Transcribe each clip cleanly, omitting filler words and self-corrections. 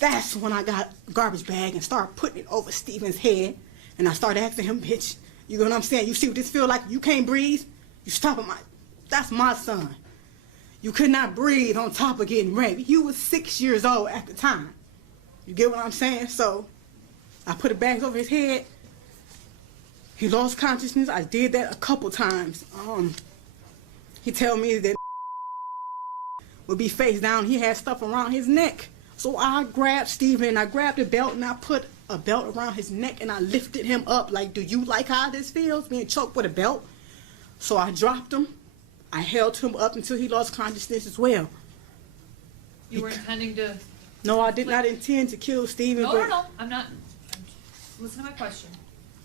That's when I got a garbage bag and started putting it over Steven's head. And I started asking him, bitch, you know what I'm saying? You see what this feel like? You can't breathe? You stopping my... That's my son. You could not breathe on top of getting raped. You was 6 years old at the time. You get what I'm saying? So I put the bags over his head. He lost consciousness. I did that a couple times. He tell me that would be face down. He had stuff around his neck. So I grabbed Steven, I grabbed a belt, and I put a belt around his neck, and I lifted him up like, do you like how this feels, being choked with a belt? So I dropped him. I held him up until he lost consciousness as well. You were intending to... No, I did not intend to kill Steven. No, I'm not... Listen to my question.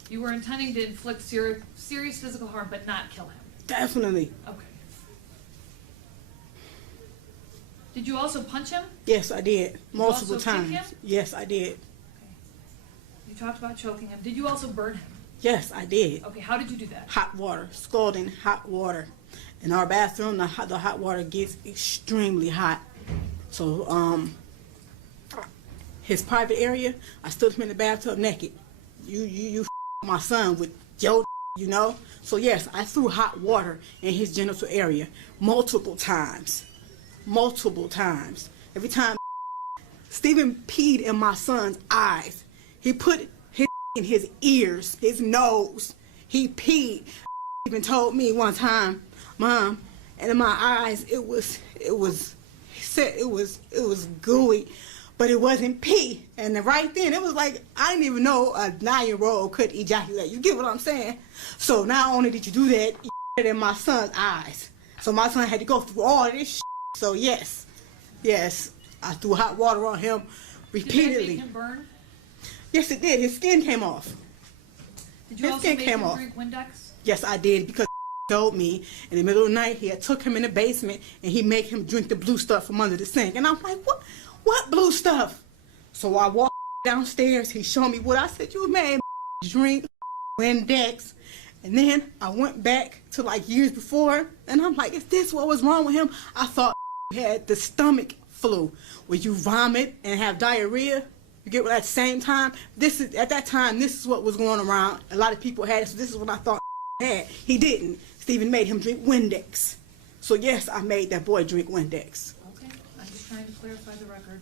You were intending to inflict serious physical harm, but not kill him. Definitely. Okay. Did you also punch him? Yes, I did. Multiple times. Kick him? Yes, I did. Okay. You talked about choking him. Did you also burn him? Yes, I did. Okay, how did you do that? Hot water. Scalding hot water. In our bathroom, the hot water gets extremely hot. So, his private area, I stood him in the bathtub naked. You my son with your, you know? So yes, I threw hot water in his genital area multiple times. Multiple times. Every time Steven peed in my son's eyes. He put his in his ears, his nose. He peed. Even told me one time, Mom, and in my eyes it was gooey, but it wasn't pee. And then right then it was like, I didn't even know a 9-year-old could ejaculate. You get what I'm saying? So not only did you do that, you did it in my son's eyes. So my son had to go through all this shit. So yes, I threw hot water on him repeatedly. Did that make him burn? Yes, it did. His skin came off. Did you also make him drink Windex? Yes, I did, because told me in the middle of the night he had took him in the basement and he made him drink the blue stuff from under the sink. And I'm like, what blue stuff? So I walked downstairs. He showed me what I said. You made drink Windex. And then I went back to like years before, and I'm like, is this what was wrong with him? I thought he had the stomach flu, where you vomit and have diarrhea. You get what, at the same time? At that time, this is what was going around. A lot of people had it, so this is what I thought had. He didn't. Steven made him drink Windex. So yes, I made that boy drink Windex. Okay, I'm just trying to clarify the record.